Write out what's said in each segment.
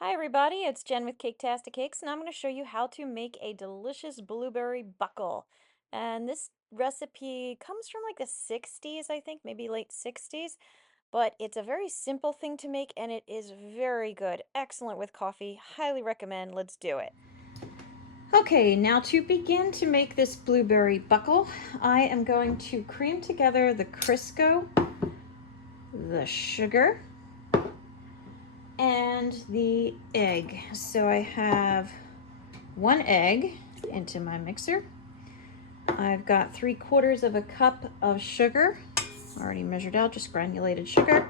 Hi everybody, it's Jen with Caketastic Cakes, and I'm going to show you how to make a delicious blueberry buckle. And this recipe comes from like the 60s, I think, maybe late 60s, but it's a very simple thing to make and it is very good. Excellent with coffee. Highly recommend. Let's do it. Okay, now to begin to make this blueberry buckle, I am going to cream together the Crisco, the sugar, and the egg. So I have 1 egg into my mixer. I've got 3/4 of a cup of sugar, already measured out, just granulated sugar.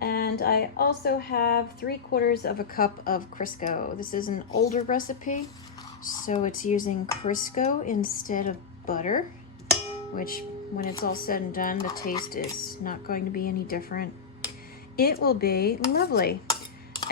And I also have 3/4 of a cup of Crisco. This is an older recipe, so it's using Crisco instead of butter, which when it's all said and done, the taste is not going to be any different. It will be lovely.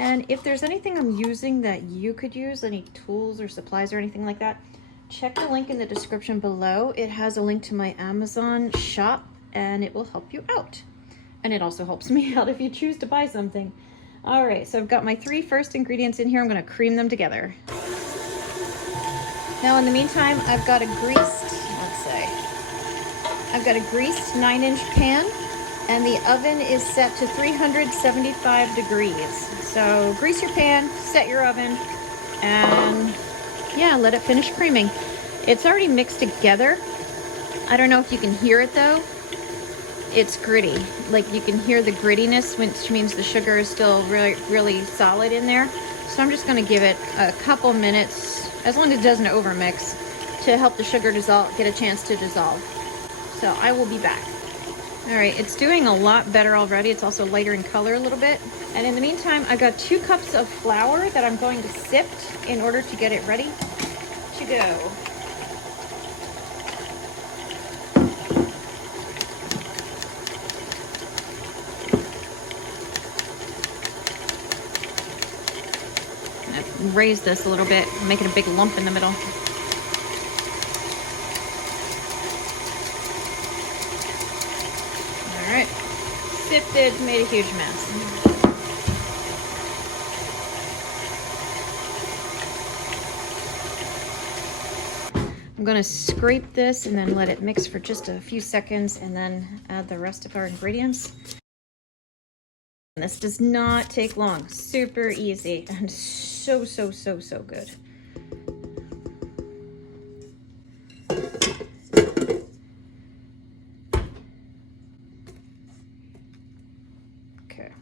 And if there's anything I'm using that you could use, any tools or supplies or anything like that, check the link in the description below. It has a link to my Amazon shop and it will help you out. And it also helps me out if you choose to buy something. All right, so I've got my 3 first ingredients in here. I'm gonna cream them together. Now in the meantime, I've got a greased 9-inch pan, and the oven is set to 375 degrees. So grease your pan, set your oven, and yeah, let it finish creaming. It's already mixed together. I don't know if you can hear it though. It's gritty. Like you can hear the grittiness, which means the sugar is still really solid in there. So I'm just gonna give it a couple minutes, as long as it doesn't overmix, to help the sugar dissolve, get a chance to dissolve. So I will be back. All right, it's doing a lot better already. It's also lighter in color a little bit. And in the meantime, I've got 2 cups of flour that I'm going to sift in order to get it ready to go. Raise this a little bit, make it a big lump in the middle. All right, sifted, made a huge mess. I'm gonna scrape this and then let it mix for just a few seconds and then add the rest of our ingredients. This does not take long, super easy, and so good. Okay.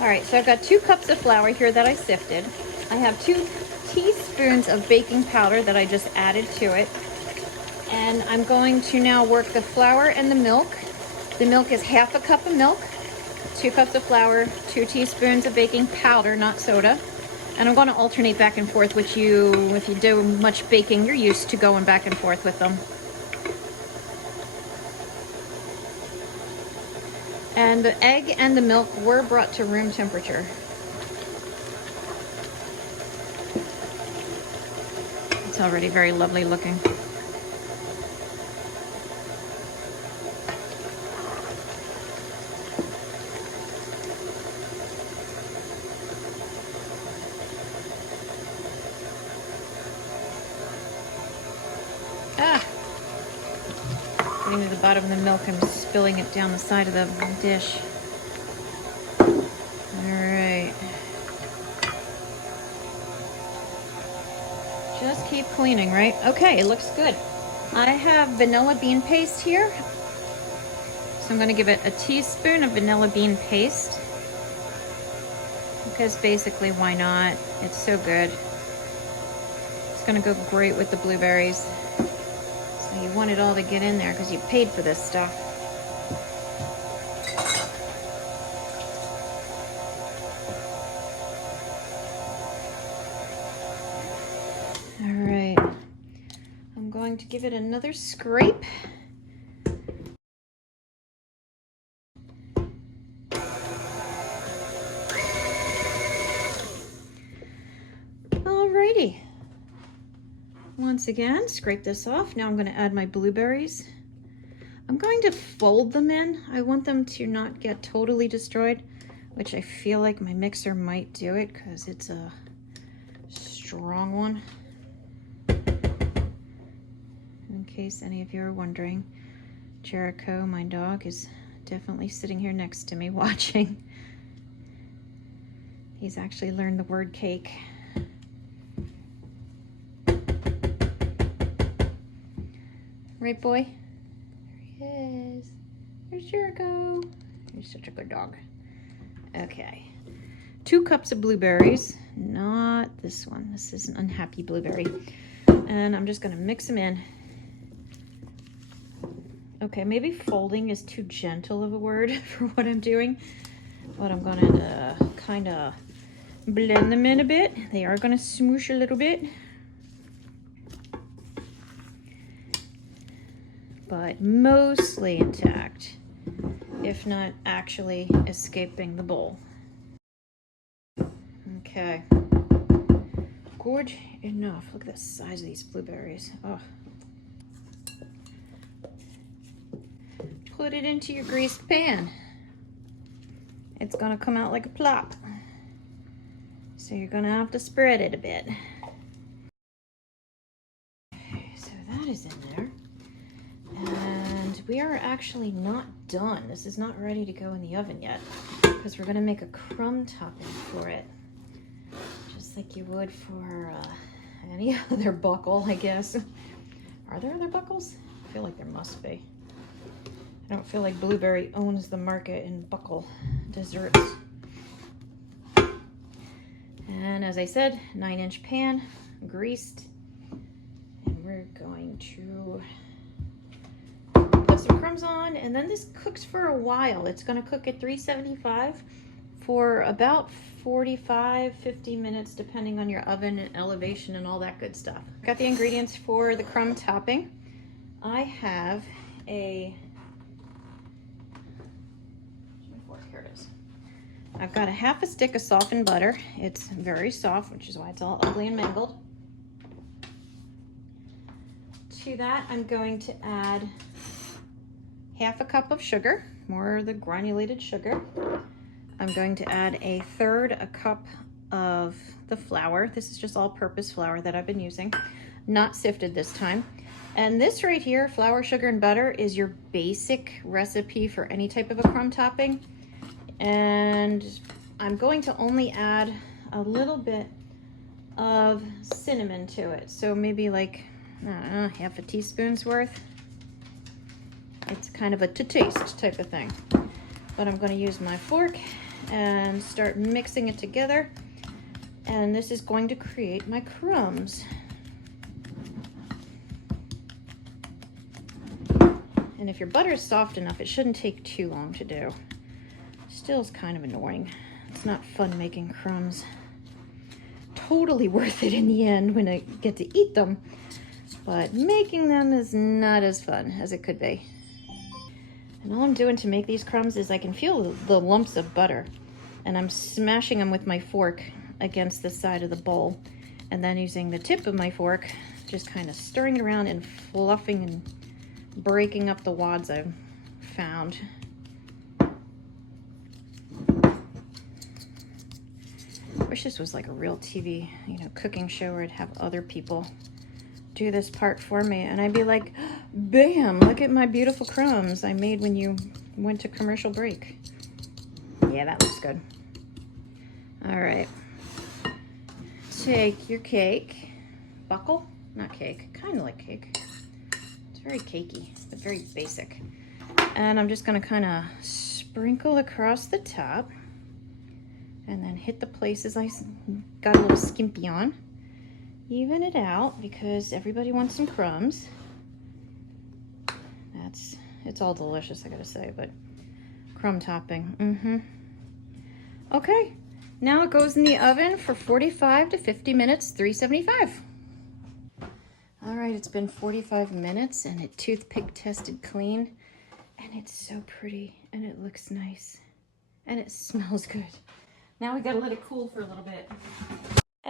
All right, so I've got 2 cups of flour here that I sifted. I have 2 teaspoons of baking powder that I just added to it. And I'm going to now work the flour and the milk. The milk is 1/2 cup of milk, 2 cups of flour, 2 teaspoons of baking powder, not soda. And I'm going to alternate back and forth, which if you do much baking, you're used to going back and forth with them. And the egg and the milk were brought to room temperature. It's already very lovely looking. Getting to the bottom of the milk and spilling it down the side of the dish. All right. Just keep cleaning, right? Okay, it looks good. I have vanilla bean paste here. So I'm going to give it a teaspoon of vanilla bean paste. Because basically, why not? It's so good. It's going to go great with the blueberries. So you want it all to get in there because you paid for this stuff. All right. I'm going to give it another scrape. Alrighty. Once once again, scrape this off. Now I'm going to add my blueberries. I'm going to fold them in. I want them to not get totally destroyed, which I feel like my mixer might do it because it's a strong one. In case any of you are wondering, Jericho, my dog, is definitely sitting here next to me watching. He's actually learned the word cake. Right, boy? There he is. There's Jericho. He's such a good dog. Okay. 2 cups of blueberries. Not this one. This is an unhappy blueberry. And I'm just going to mix them in. Okay, maybe folding is too gentle of a word for what I'm doing. But I'm going to kind of blend them in a bit. They are going to smoosh a little bit. But mostly intact, if not actually escaping the bowl. Okay, good enough. Look at the size of these blueberries. Oh. Put it into your greased pan. It's gonna come out like a plop. So you're gonna have to spread it a bit. Okay, so that is in there. And we are actually not done. This is not ready to go in the oven yet because we're going to make a crumb topping for it. Just like you would for any other buckle, I guess. Are there other buckles? I feel like there must be. I don't feel like Blueberry owns the market in buckle desserts. And as I said, 9-inch pan, greased. And we're going to put some crumbs on, and then this cooks for a while. It's going to cook at 375 for about 45-50 minutes, depending on your oven and elevation and all that good stuff. Got the ingredients for the crumb topping. I have a, here it is. I've got a half a stick of softened butter. It's very soft, which is why it's all ugly and mangled. To that, I'm going to add half a cup of sugar, more of the granulated sugar. I'm going to add a cup of the flour. This is just all-purpose flour that I've been using, not sifted this time. And this right here, flour, sugar, and butter, is your basic recipe for any type of a crumb topping. And I'm going to only add a little bit of cinnamon to it. So maybe like, I don't know, half a teaspoon's worth. It's kind of a to taste type of thing. But I'm going to use my fork and start mixing it together. And this is going to create my crumbs. And if your butter is soft enough, it shouldn't take too long to do. Still is kind of annoying. It's not fun making crumbs. Totally worth it in the end when I get to eat them. But making them is not as fun as it could be. And all I'm doing to make these crumbs is I can feel the lumps of butter, and I'm smashing them with my fork against the side of the bowl, and then using the tip of my fork, just kind of stirring it around and fluffing and breaking up the wads I've found. I wish this was like a real TV, cooking show where I'd have other people do this part for me, and I'd be like, bam, look at my beautiful crumbs I made when you went to commercial break. Yeah, that looks good. All right, take your cake, buckle, not cake, kind of like cake. It's very cakey, but very basic. And I'm just gonna kind of sprinkle across the top and then hit the places I got a little skimpy on. Even it out because everybody wants some crumbs. It's all delicious, I gotta say, but crumb topping, Okay, now it goes in the oven for 45 to 50 minutes, 375. All right, it's been 45 minutes and it toothpick tested clean, and it's so pretty and it looks nice and it smells good. Now we gotta let it cool for a little bit.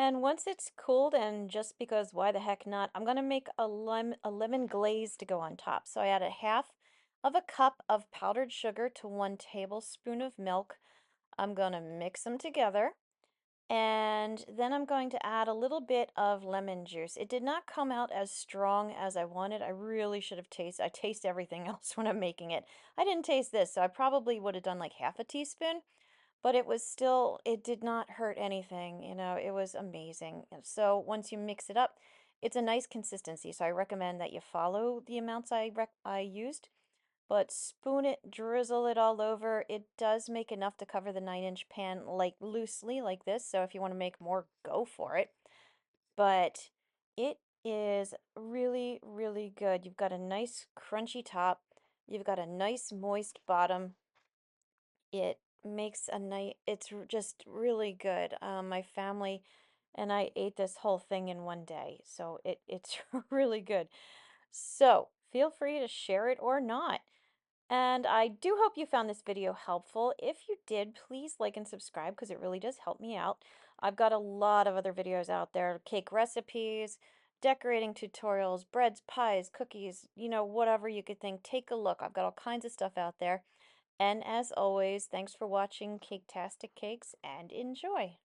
And once it's cooled, and just because why the heck not, I'm gonna make a lemon glaze to go on top. So I added half of a cup of powdered sugar to 1 tablespoon of milk. I'm gonna mix them together. And then I'm going to add a little bit of lemon juice. It did not come out as strong as I wanted. I really should have tasted. I taste everything else when I'm making it. I didn't taste this, so I probably would have done like half a teaspoon, but it was still, it did not hurt anything. It was amazing. And so once you mix it up, it's a nice consistency. So I recommend that you follow the amounts I used, but spoon it, drizzle it all over. It does make enough to cover the 9-inch pan, like loosely like this. So if you want to make more, go for it. But it is really, really good. You've got a nice crunchy top. You've got a nice moist bottom. It makes a nice, just really good. My family and I ate this whole thing in one day. So it's really good. So feel free to share it or not. And I do hope you found this video helpful. If you did, please like and subscribe because it really does help me out. I've got a lot of other videos out there, cake recipes, decorating tutorials, breads, pies, cookies, whatever you could think. Take a look. I've got all kinds of stuff out there. And as always, thanks for watching Caketastic Cakes and enjoy.